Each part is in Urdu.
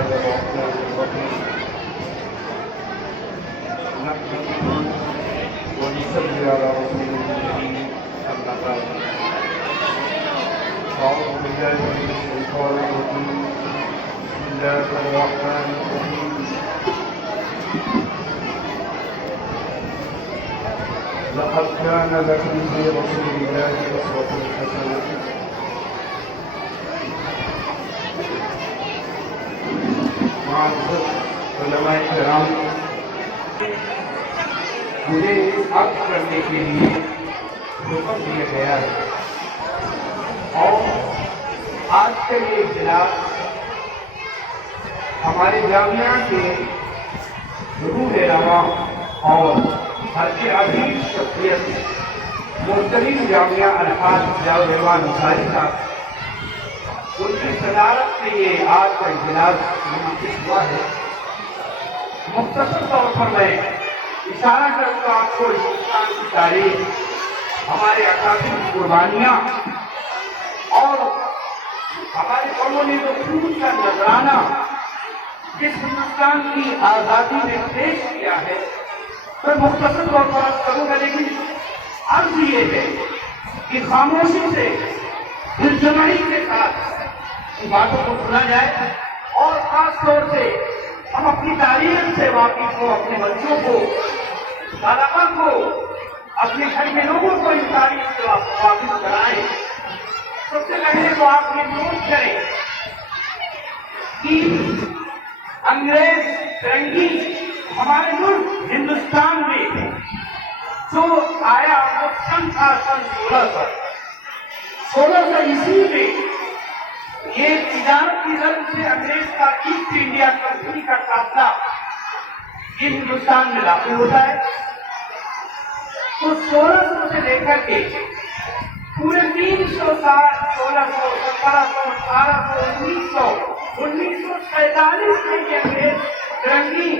الله الرحمن الرحيم نحمده ونصلي على رسوله الكريم أما بعد أعوذ بالله من الشيطان الرجيم بسم الله الرحمن الرحيم لقد كان لكم في رسول الله أسوة حسنة معزز علماء کرام مجھے عرض کرنے کے لیے حکم دیا گیا ہے اور آج کا یہ اجلاس ہمارے جامعہ کے روح رواں اور ہر کے عظیم شخصیت محترم جامعہ الحاج ضیاء الرحمان انصاری صاحب ان کی صدارت سے یہ آج کا اجلاس منعقد ہوا ہے۔ مختصر طور پر میں اشارہ کرتا ہوں آپ کو ہندوستان کی تاریخ، ہمارے اکابر کی قربانیاں اور ہمارے قوموں نے جو خون کا نذرانہ جس ہندوستان کی آزادی میں پیش کیا ہے، تو مختصر طور پر آپ کروں گا، لیکن عرض یہ ہے کہ خاموشی سے دلجمعی کے ساتھ ان باتوں کو سنا جائے اور خاص طور سے ہم اپنی تاریخ سے واقف ہو، اپنے بچوں کو، طلباء کو، اپنے گھر کے لوگوں کو ان تاریخ سے واقف کرائیں۔ سب سے پہلے تو آپ یہ نوٹ کریں کہ انگریز فرنگی ہمارے ملک ہندوستان میں جو آیا وہ سن تھا سن 1600 عیسوی میں۔ یہ تجارت کی ضرورت سے انگریز کا ایسٹ انڈیا کمپنی کا قافلہ یہ ہندوستان میں داخل ہوتا ہے، تو 1600 سے لے کر کے پورے 300 سال 1600 1700 1800 1947 میں یہ انگریز فرنگی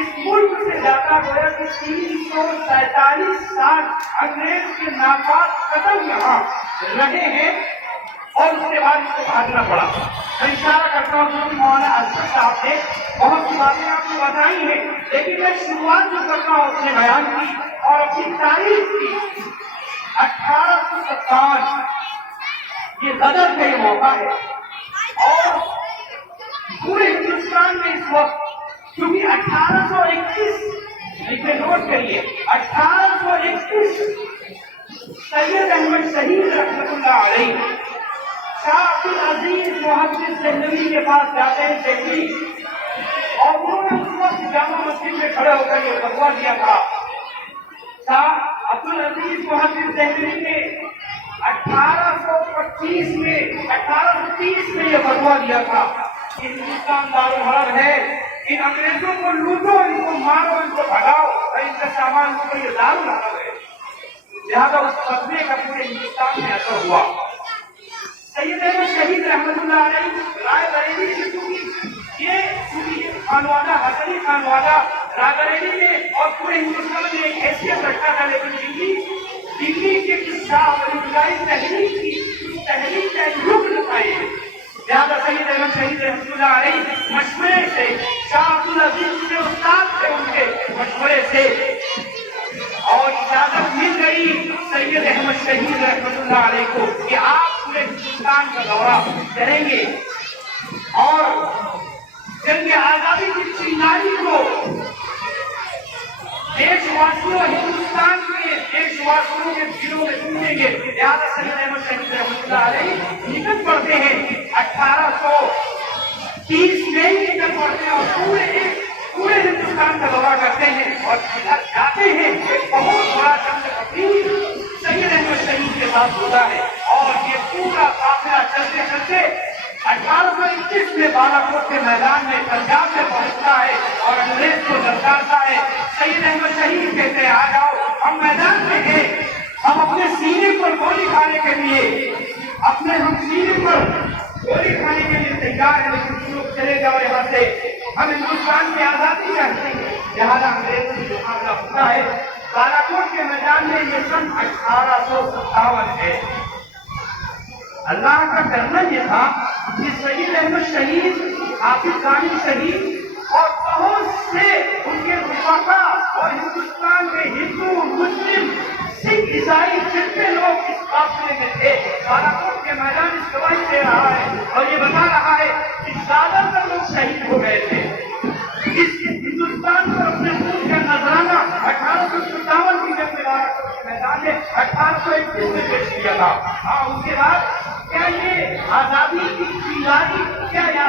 اس ملک سے جاتا گویا کہ 347 سال انگریز کے ناپاک قدم یہاں رہے ہیں اور اس کے بعد اس کو بھاگنا پڑا۔ میں اشارہ کرتا ہوں کہ مولانا اشرف صاحب نے بہت سی باتیں آپ کو بتائی ہیں، لیکن میں شروعات جو کرتا ہوں اپنے بیان کی اور اپنی تاریخ کی 1857 یہ غدر کا یہ موقع ہے اور پورے ہندوستان میں اس وقت کیونکہ 1821 لکھے نوٹ کریے 1821 سید احمد شہید رحمۃ اللہ علیہ شاہ عبد العزیز محدث دہلوی کے پاس جاتے ہیں دہلی، اور انہوں نے اس وقت جامع مسجد میں کھڑے ہو کر یہ فتویٰ دیا تھا۔ شاہ عبد العزیز محدث دہلوی نے 1830 میں یہ فتویٰ دیا تھا کہ ہندوستان دارالحرب ہے، ان انگریزوں کو لوٹو، ان کو مارو، ان کو بھگاؤ اور ان کا سامان کو یہ دارالحرب ہے۔ لہذا اس فتوے کا پورے ہندوستان میں اثر ہوا۔ سید احمد شہید رحمۃ اللہ علیہ رائے بریلی سے چونکہ یہ خانوادہ حسنی خانوادہ رائے بریلی میں اور پورے ہندوستان میں ایک حیثیت رکھتا تھا، لیکن دلی کے شاہ ولی اللہ تحریک کی اس تحریک کا ایک رکن تھا یہ۔ لہٰذا سید احمد شہید رحمۃ اللہ علیہ مشورے سے شاہ عبد العزیز کے استاد سے ان کے مشورے سے اور اجازت مل گئی سید احمد شہید رحمۃ اللہ علیہ کو کہ آپ پورے ہندوستان کا دورہ کریں گے اور جنگ آزادی کی چنگاری کو دیش واسیوں ہندوستان کے دیش واسیوں کے دلوں میں سنیں گے۔ لہٰذا سید احمد شہید رحمۃ اللہ علیہ نکل پڑتے ہیں 1830 میں ہی نکل پڑتے ہیں اور پورے ہندوستان کا دورہ کرتے ہیں اور جاتے ہیں۔ ایک بہت بڑا جنگ تقریب سید احمد شہید کے ساتھ ہوتا ہے اور یہ پورا قافلہ چلتے چلتے 1821 میں بالاکوٹ کے میدان میں پنجاب میں پہنچتا ہے اور انگریز کو للکارتا ہے۔ سید احمد شہید کہتے ہیں آ جاؤ، ہم میدان میں ہیں، ہم اپنے سینے پر گولی کھانے کے لیے تیار ہیں، لیکن تم لوگ چلے جاؤ یہاں سے، ہم ہندوستان کی آزادی چاہتے ہیں۔ لہٰذا انگریزوں سے جو معاملہ ہوتا ہے بالاکوٹ کے میدان میں، یہ سن 1857 ہے۔ اللہ کا کرنا یہ تھا کہ سید احمد شہید، حافظ ثانی شہید اور بہت سے ان کے رفقا اور ہندوستان میں ہندو، مسلم، سکھ، عیسائی جتنے لوگ اس قافلے میں تھے، بالاکوٹ کے میدان اس گواہی دے رہا ہے اور یہ بتا رہا ہے کہ زیادہ تر لوگ شہید ہو گئے تھے۔ اس ہندوستان کو اپنے خون کا نذرانہ 1857 کی جنگ میں بالاکوٹ کے میدان میں 1831 میں پیش کیا تھا۔ ہاں، اس کے بعد کیا یہ آزادی کی چنگاری، کیا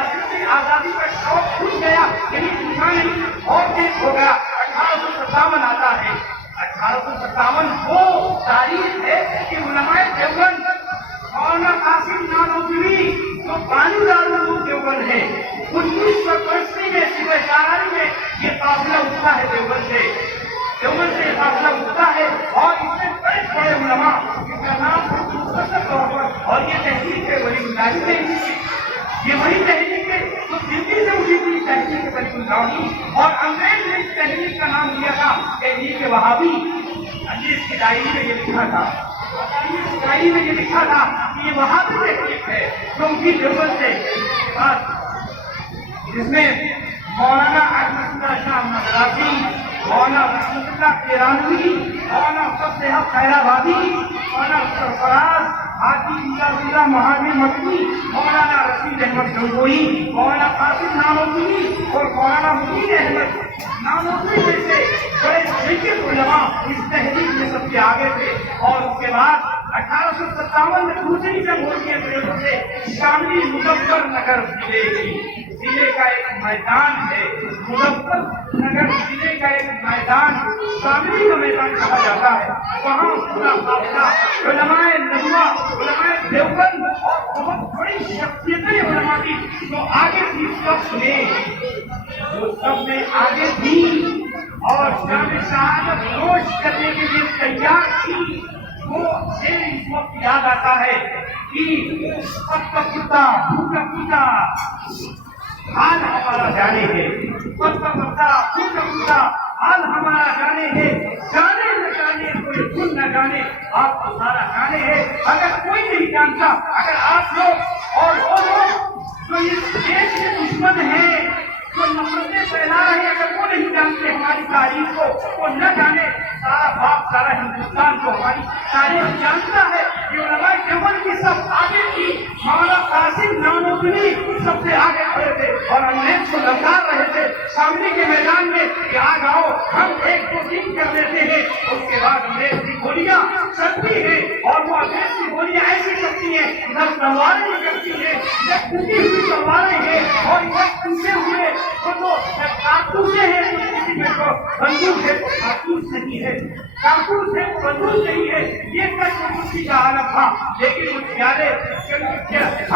آزادی کا شوق چھوٹ گیا؟ یعنی پوچھا نہیں اور دیش ہو گیا۔ 1857 آتا ہے۔ 1857 وہ تاریخ ہے کہ علماء دیوبند، مولانا قاسم نانوتوی جو بانی دارالعلوم دیوبند ہے، 1983 میں صبح 4 میں یہ قافلہ اٹھتا ہے دیوبند سے یہ قافلہ اٹھتا ہے اور اس میں بڑے بڑے علماء جن کا نام مختصر طور پر، اور یہ تحریک ہے ولی اللہ کی تحریک، یہ وہی تحریک ہے جو دلی سے اٹھی تھی، تحریک ولی اللہ کی، اور انگریز نے اس تحریک کا نام دیا تھا تحریک وہابی۔ انگریز کی ڈائری میں یہ لکھا تھا کہ یہ وہابی تحریک ہے جو ان کی دیوبند سے بات، جس میں مولانا احمد اللہ شاہ مدرسی، مولانا رحمت اللہ ایرانوی، مولانا صحت خیرآبادی، مولانا سرفراز حاجی نیاز اللہ مہاجر مکی، مولانا رشید احمد گنگوئی، مولانا قاسم نانوتوی اور مولانا مبین احمد نانوتوی جیسے بڑے شریف علماء اس تحریک میں سب سے آگے تھے۔ اور اس کے بعد 1857 میں دوسری جنگ ہوتی ہے انگریزوں سے، شاملی مظفر نگر ضلع کا ایک میدان ہے، مظفر نگر ضلع کا ایک میدان شاملی کا میدان کہا جاتا ہے۔ وہاں پورا قافلہ علماء نجوہ، علماء دیوبند اور بہت بڑی شخصیتیں علماء کی جو آگے تھی سب میں آگے تھی اور جامع شہادت نوش کرنے کے لیے تیار تھی۔ وہ شعر اس وقت یاد آتا ہے کہ پتا پتا پھوٹا پھوٹا حال ہمارا جانے ہے، پتا پتا پھوٹا پھوٹا حال ہمارا جانے ہے، جانے نہ جانے کوئی خود نہ جانے، آپ کو سارا جانے ہے۔ اگر کوئی نہیں جانتا، اگر آپ لوگ اور وہ لوگ جو اس دیش کے دشمن ہیں، جو نفرتیں پھیلا رہے ہیں، اگر وہ نہیں جانتے ہماری تاریخ کو، وہ نہ جانے، سارا باپ سارا ہندوستان کو ہماری تاریخ جانتا ہے۔ یہ علماء دیوبند کی سب آگے تھی، مولانا قاسم نانوتوی سب سے آگے کھڑے تھے اور انگریز کو للکار رہے تھے شاملی کے میدان میں کہ آ جاؤ ہم ایک دو دن کر لیتے ہیں۔ اس کے بعد انگریز کی گولیاں چلتی ہیں اور وہ انگریز کی گولیاں ایسی چلتی ہیں، ادھر تلواریں نکلتی ہیں، ادھر ٹوٹی ہوئی تلواریں ہیں اور ادھر ٹوٹے ہوئے تو کارتوسیں ہیں، کسی میں تو بندوق ہے تو کارتوس نہیں ہے، کارتوس ہے تو بندوق نہیں ہے۔ یہ کسی کا عالم تھا، لیکن وہ پیارے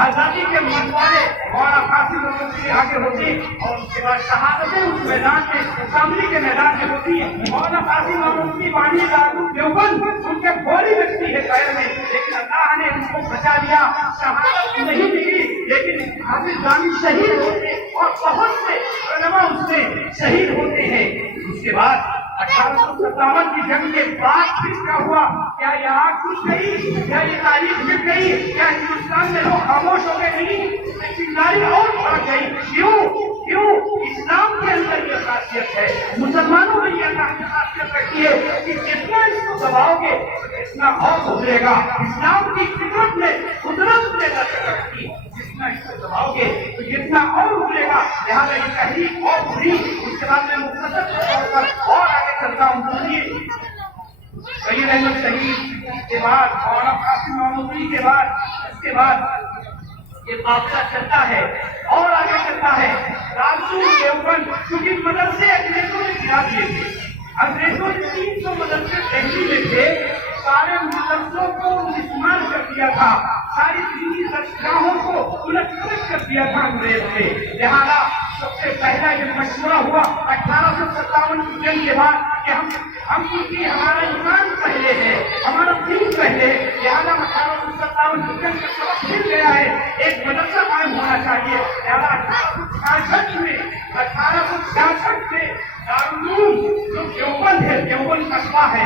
آزادی کے منوانے اور قاسم نانوتوی آگے ہوتے اور اس کے بعد شہادتیں اس میدان میں شاملی کے میدان میں ہوتی ہیں۔ مولانا قاسم نانوتوی بانی دارالعلوم دیوبند، ان کے گولی لگتی ہے پیر میں، لیکن اللہ نے ان کو بچا لیا، شہادت نہیں ملی، لیکن حافظ ثانی شہید ہوتے اور بہت سے علماء اس میں شہید ہوتے ہیں۔ اس کے بعد 1857 کی جنگ کے بعد پھر کیا ہوا؟ کیا یہ آگ کچھ گئی؟ کیا یہ تاریخ مٹ گئی؟ کیا ہندوستان میں لوگ خاموش ہو گئے؟ نہیں، چنگاری اور بڑھ گئی۔ کیوں؟ اسلام کے اندر یہ خاصیت ہے، مسلمانوں میں یہ اللہ کی خاصیت رکھی ہے کہ جتنا اس کو دباؤ گے اتنا اور گزرے گا۔ اسلام کی فطرت میں قدرت نے رکھی، جتنا اس کو دباؤ گے تو جتنا اور ابھرے گا، لہٰذا یہ تحریک اور ابھری۔ اس کے بعد میں مختصر طور پر اور آگے چلتا ہوں۔ سید احمد شہید کے بعد مولانا قاسم نانوتوی کے بعد اس کے بعد یہ قافلہ چلتا ہے اور آگے چلتا ہے۔ رامپور دیوبند، کیونکہ مدرسے انگریزوں نے گرا دیے تھے، انگریزوں نے 300 مدرسے دہلی میں تھے، سارے مدرسوں کو مسمار کر دیا تھا، ساری دینی درسگاہوں کو الٹ پلٹ کر دیا تھا انگریز نے۔ لہٰذا سب سے پہلا یہ مشورہ ہوا 1857 کی جنگ کے بعد کہ ہم کیونکہ ہمارا ایمان پہلے ہے، ہمارا دین پہلے ہے، لہٰذا 1857 کی جنگ کا سبق مل گیا ہے، ایک مدرسہ قائم ہونا چاہیے۔ لہٰذا 1866 میں دارالعلوم جو دیوبند ہے، دیوبند قصبہ ہے،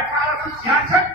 1866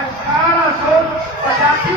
1885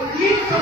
1900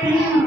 3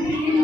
3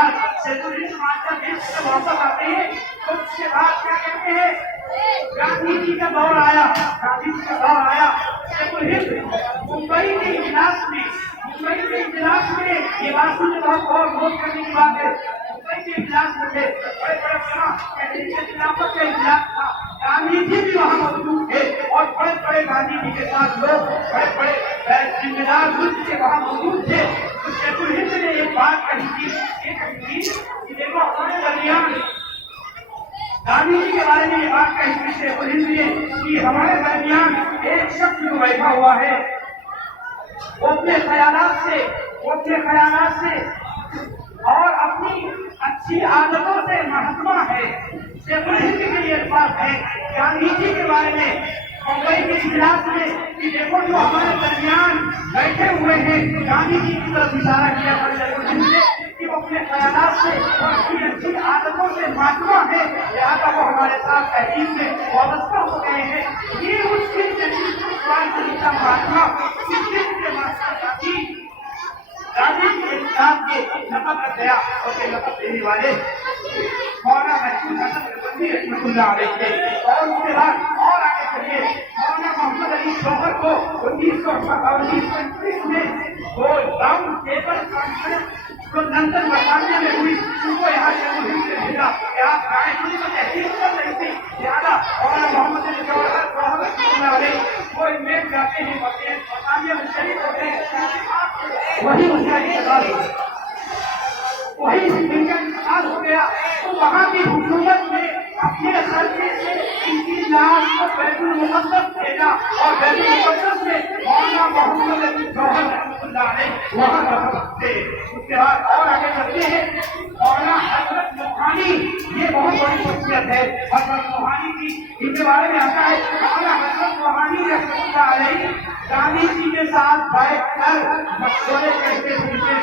بعد سیکولرزم جب دیش سے واپس آتے ہیں تو اس کے بعد کیا کہتے ہیں؟ گاندھی جی کا دور آیا، گاندھی جی کا دور آیا، سیکولرزم ممبئی کے اجلاس میں یہ بات مجھے بہت نوٹ کرنے کی بات ہے۔ ممبئی کے اجلاس میں تھے، بڑے بڑے خلافت کا اجلاس تھا، گاندھی جی بھی وہاں موجود تھے اور بڑے بڑے گاندھی جی کے ساتھ لوگ بڑے بڑے ذمہ دار ملک کے وہاں موجود تھے۔ تو شیخ الہند نے ایک بات کہی تھی کہ دیکھو ہمارے درمیان گاندھی جی کے بارے میں یہ بات کہی تھی شیخ الہند نے کہ ہمارے درمیان ایک شخص جو بیٹھا ہوا ہے وہ اپنے خیالات سے اور اپنی اچھی عادتوں سے محکمہ ہے۔ شیخ الہند کے یہ الفاظ ہے گاندھی جی کے بارے میں ممبئی کے اجلاس میں کہ دیکھو جو ہمارے درمیان بیٹھے ہوئے ہیں، گاندھی جی کی طرف اشارہ کیا شیخ الہند نے کہ وہ اپنے خیالات سے اور اپنی اچھی عادتوں سے محکمہ ہے، لہٰذا وہ ہمارے ساتھ تحریر میں وابستہ ہو گئے ہیں۔ یہ اس کے محکمہ گاندھی کے انتخاب کے نقب رکھ گیا اور یہ نقب دینے والے مولانا محمود حسن دیوبندی رحمۃ اللہ علیہ تھے۔ اور اس کے بعد اور آگے چلیے مولانا محمد علی جوہر کو 1929 میں وہ راؤنڈ ٹیبل کانفرنس جو لندن برطانیہ میں ہوئی ان کو یہاں شیخ الہند نے بھیجا کہ آپ گائے ہوئی تو تحریر کر رہی تھی، لہٰذا مولانا محمد علی جوہر رحمۃ اللہ علیہ وہ انگلینڈ جاتے ہیں، برطانیہ میں شریک ہوتے ہیں، وہی ان کا انتقال ہو گیا، وہی ان کا انتقال ہو گیا۔ تو وہاں کی حکومت نے اپنے خرچے سے ان کی لاش کو بیت المقدس بھیجا اور بیت المقدس میں مولانا محمد علی جوہر رحمۃ اللہ علیہ وہاں رکھتے۔ اس کے بعد اور آگے چلتے ہیں مولانا حضرت روحانی، یہ بہت بڑی شخصیت ہے حضرت روحانی کی، ان کے بارے میں آتا ہے مولانا حضرت روحانی رحمۃ اللہ علیہ گاندھی جی کے ساتھ بیٹھ کر مشورے کرتے تھے،